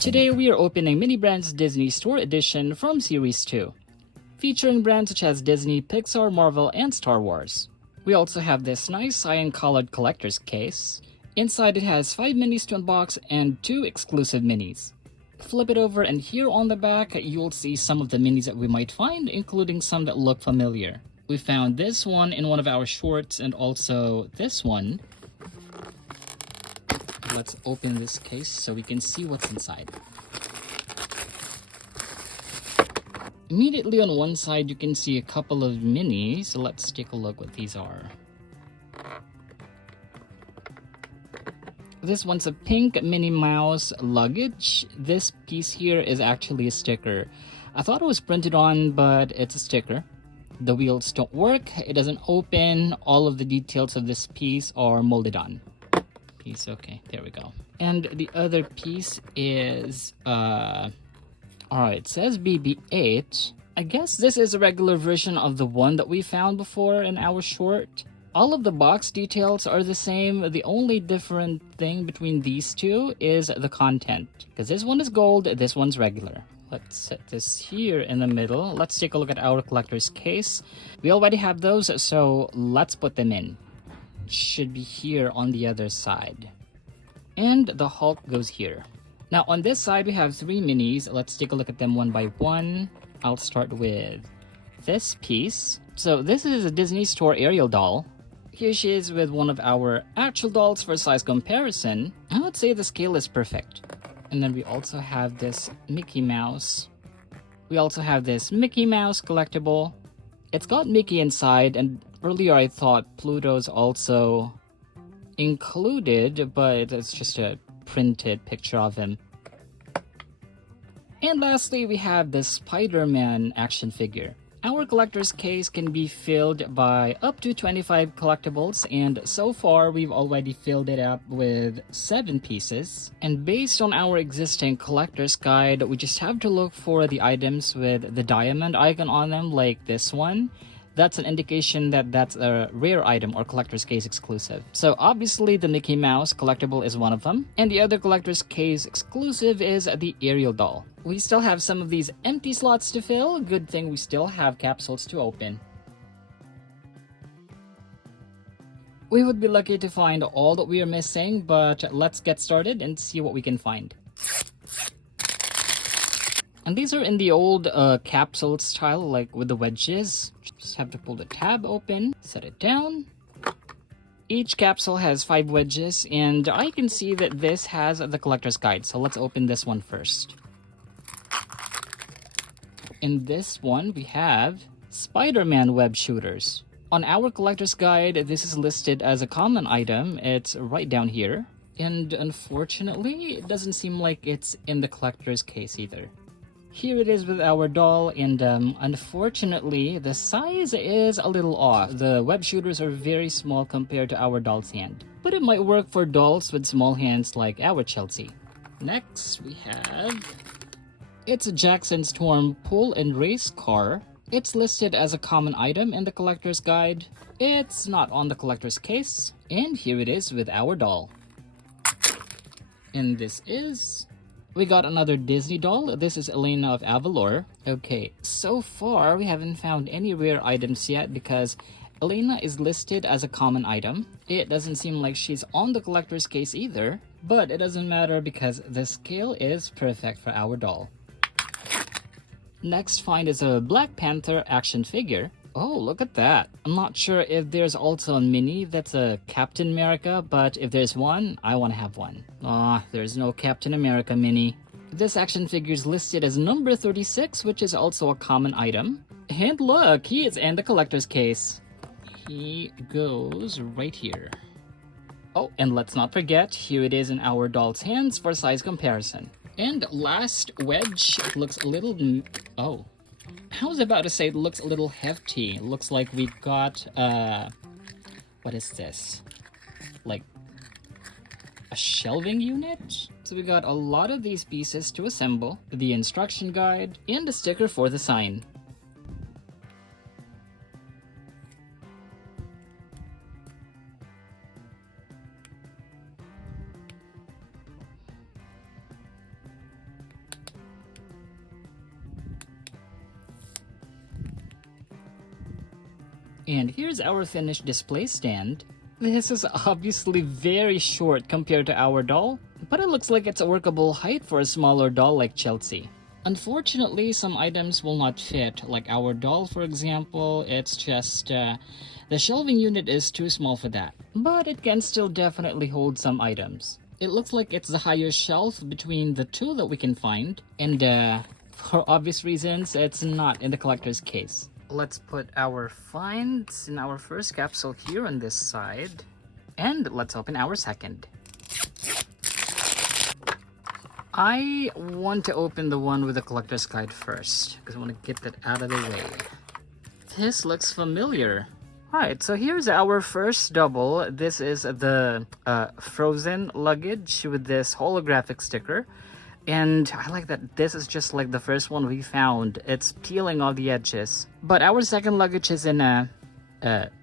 Today we are opening Mini Brands Disney Store Edition from Series 2, featuring brands such as Disney, Pixar, Marvel, and Star Wars. We also have this nice cyan-colored collector's case. Inside it has 5 minis to unbox and 2 exclusive minis. Flip it over and here on the back you'll see some of the minis that we might find, including some that look familiar. We found this one in one of our shorts and also this one. Let's open this case so we can see what's inside. Immediately on one side you can see a couple of minis, so let's take a look what these are. This one's a pink Minnie Mouse luggage. This piece here is actually a sticker. I thought it was printed on, but it's a sticker. The wheels don't work, it doesn't open, all of the details of this piece are molded on. Okay, there we go. And the other piece is alright, it says BB-8. I guess this is a regular version of the one that we found before in our short. All of the box details are the same. The only different thing between these two is the content, because this one is gold, this one's regular. Let's set this here in the middle. Let's take a look at our collector's case. We already have those, so let's put them in. Should be here on the other side, and the Hulk goes here. Now on this side we have 3 minis. Let's take a look at them one by one. I'll start with this piece. So this is a Disney Store Ariel doll. Here she is with one of our actual dolls for size comparison. I would say the scale is perfect. And then we also have this Mickey Mouse. We also have this Mickey Mouse collectible. It's got Mickey inside, and earlier I thought Pluto's also included, but it's just a printed picture of him. And lastly, we have the Spider-Man action figure. Our collector's case can be filled by up to 25 collectibles, and so far we've already filled it up with 7 pieces. And based on our existing collector's guide, we just have to look for the items with the diamond icon on them, like this one. That's an indication that that's a rare item or collector's case exclusive. So obviously the Mickey Mouse collectible is one of them, and the other collector's case exclusive is the Ariel doll. We still have some of these empty slots to fill. Good thing we still have capsules to open. We would be lucky to find all that we are missing, but let's get started and see what we can find. And these are in the old capsule style, like with the wedges. Just have to pull the tab open, set it down. Each capsule has 5 wedges, and I can see that this has the collector's guide. So let's open this one first. In this one, we have Spider-Man web shooters. On our collector's guide, this is listed as a common item. It's right down here. And unfortunately, it doesn't seem like it's in the collector's case either. Here it is with our doll, and unfortunately, the size is a little off. The web shooters are very small compared to our doll's hand. But it might work for dolls with small hands like our Chelsea. Next, we have... It's a Jackson Storm pull and race car. It's listed as a common item in the collector's guide. It's not on the collector's case. And here it is with our doll. And this is... We got another Disney doll. This is Elena of Avalor. Okay, so far we haven't found any rare items yet because Elena is listed as a common item. It doesn't seem like she's on the collector's case either, but it doesn't matter because the scale is perfect for our doll. Next find is a Black Panther action figure. Oh, look at that. I'm not sure if there's also a mini that's a Captain America, but if there's one, I want to have one. There's no Captain America mini. This action figure is listed as number 36, which is also a common item. And look, he is in the collector's case. He goes right here. Oh, and let's not forget, here it is in our doll's hands for size comparison. And last wedge, it looks a little... Oh. I was about to say it looks a little hefty. It looks like we got, what is this? Like a shelving unit? So we got a lot of these pieces to assemble, the instruction guide, and a sticker for the sign. And here's our finished display stand. This is obviously very short compared to our doll, but it looks like it's a workable height for a smaller doll like Chelsea. Unfortunately, some items will not fit, like our doll for example. It's just the shelving unit is too small for that, but it can still definitely hold some items. It looks like it's the higher shelf between the two that we can find, and for obvious reasons, it's not in the collector's case. Let's put our finds in our first capsule here on this side, and let's open our second. I want to open the one with the collector's guide first, because I want to get that out of the way. This looks familiar. Alright, so here's our first double. This is the frozen luggage with this holographic sticker. And I like that this is just like the first one we found. It's peeling off the edges. But our second luggage is in a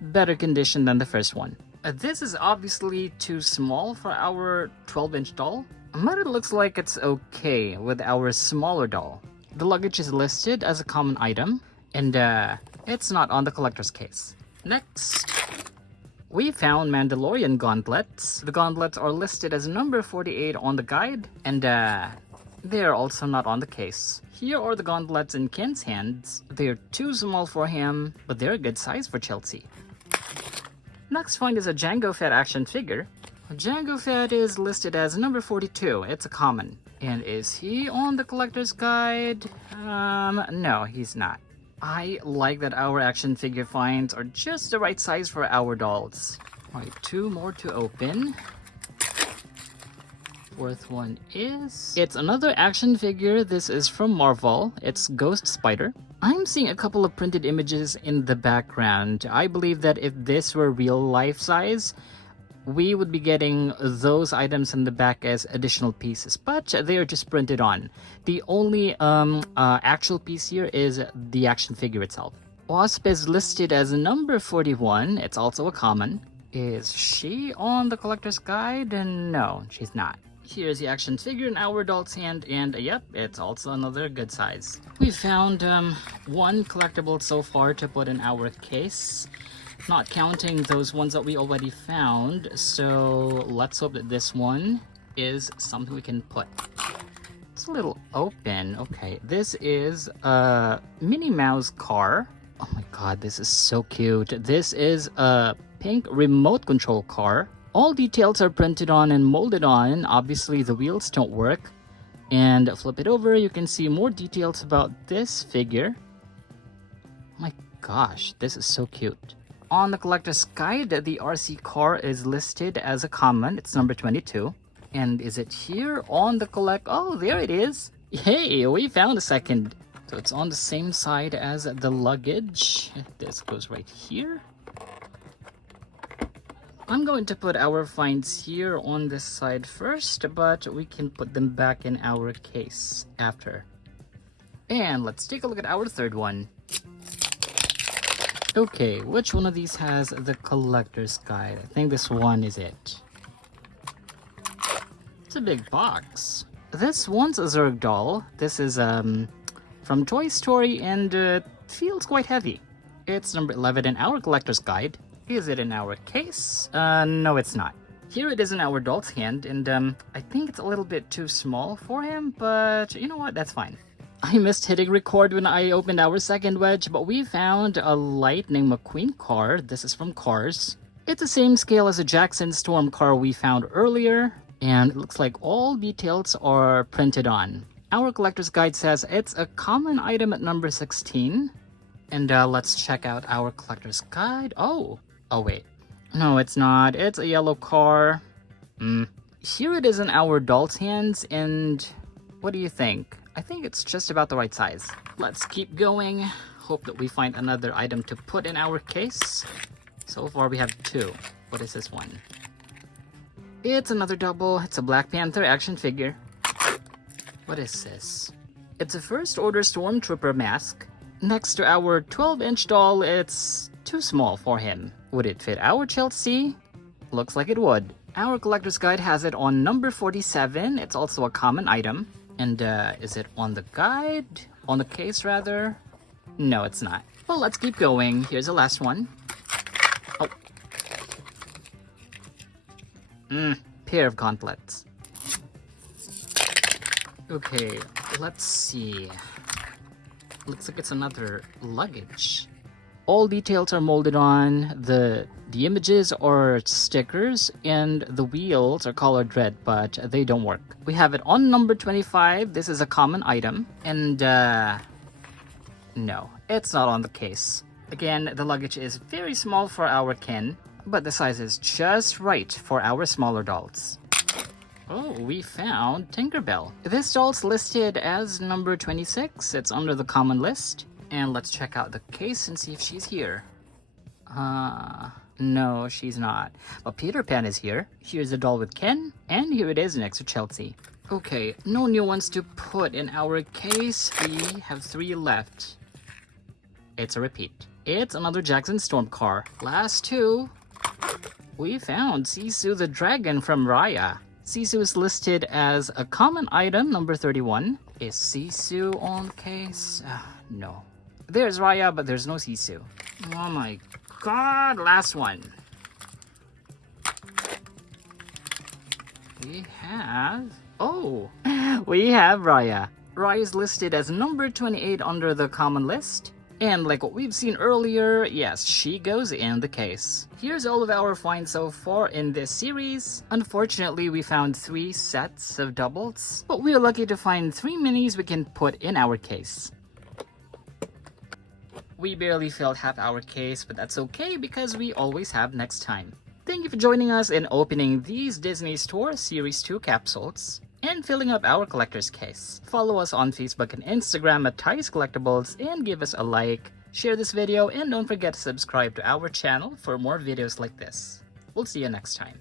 better condition than the first one. This is obviously too small for our 12-inch doll, but it looks like it's okay with our smaller doll. The luggage is listed as a common item, and it's not on the collector's case. Next, we found Mandalorian gauntlets. The gauntlets are listed as number 48 on the guide, and they're also not on the case. Here are the gauntlets in Ken's hands. They're too small for him, but they're a good size for Chelsea. Next find is a Jango Fett action figure. Jango Fett is listed as number 42. It's a common. And is he on the collector's guide? No, he's not. I like that our action figure finds are just the right size for our dolls. Alright, two more to open. Fourth one is... It's another action figure. This is from Marvel. It's Ghost Spider. I'm seeing a couple of printed images in the background. I believe that if this were real life size, we would be getting those items in the back as additional pieces, but they are just printed on. The only actual piece here is the action figure itself. Wasp is listed as number 41. It's also a common. Is she on the collector's guide? No, she's not. Here's the action figure in our doll's hand, and yep, it's also another good size. We found one collectible so far to put in our case, not counting those ones that we already found, so let's hope that this one is something we can put. It's a little open. Okay, this is a Minnie Mouse car. Oh my god, this is so cute. This is a pink remote control car. All details are printed on and molded on. Obviously the wheels don't work. And flip it over, you can see more details about this figure. Oh my gosh, this is so cute. On the collector's guide, the RC car is listed as a common. It's number 22. And is it here on the collect? Oh, there it is. Hey, we found a second. So it's on the same side as the luggage. This goes right here. I'm going to put our finds here on this side first, but we can put them back in our case after. And let's take a look at our third one. Okay, which one of these has the collector's guide? I think this one is it. It's a big box. This one's a Zurg doll. This is from Toy Story and feels quite heavy. It's number 11 in our collector's guide. Is it in our case? No, it's not. Here it is in our doll's hand, and I think it's a little bit too small for him, but you know what? That's fine. I missed hitting record when I opened our second wedge, but we found a Lightning McQueen car. This is from Cars. It's the same scale as a Jackson Storm car we found earlier, and it looks like all details are printed on. Our collector's guide says it's a common item at number 16. And let's check out our collector's guide. Oh wait. No, it's not. It's a yellow car. Here it is in our doll's hands, and what do you think? I think it's just about the right size. Let's keep going. Hope that we find another item to put in our case. So far we have two. What is this one? It's another double. It's a Black Panther action figure. What is this? It's a First Order Stormtrooper mask. Next to our 12-inch doll, it's too small for him. Would it fit our Chelsea? Looks like it would. Our collector's guide has it on number 47. It's also a common item. And is it on the guide? On the case, rather? No, it's not. Well, let's keep going. Here's the last one. Oh. Pair of gauntlets. Okay, let's see. Looks like it's another luggage. All details are molded on. The images are stickers and the wheels are colored red, but they don't work. We have it on number 25. This is a common item. And no, it's not on the case. Again, the luggage is very small for our kin, but the size is just right for our smaller dolls. Oh, we found Tinkerbell. This doll's listed as number 26. It's under the common list. And let's check out the case and see if she's here. No, she's not. But Peter Pan is here. Here's the doll with Ken. And here it is next to Chelsea. Okay, no new ones to put in our case. We have 3 left. It's a repeat. It's another Jackson Storm car. Last 2. We found Sisu the dragon from Raya. Sisu is listed as a common item, number 31. Is Sisu on case? No. There's Raya, but there's no Sisu. Oh my god, last one. We have... Oh, we have Raya. Raya is listed as number 28 under the common list. And like what we've seen earlier, yes, she goes in the case. Here's all of our finds so far in this series. Unfortunately, we found 3 sets of doubles, but we are lucky to find 3 minis we can put in our case. We barely filled half our case, but that's okay because we always have next time. Thank you for joining us in opening these Disney Store Series 2 capsules and filling up our collector's case. Follow us on Facebook and Instagram at Ty's Collectibles and give us a like, share this video, and don't forget to subscribe to our channel for more videos like this. We'll see you next time.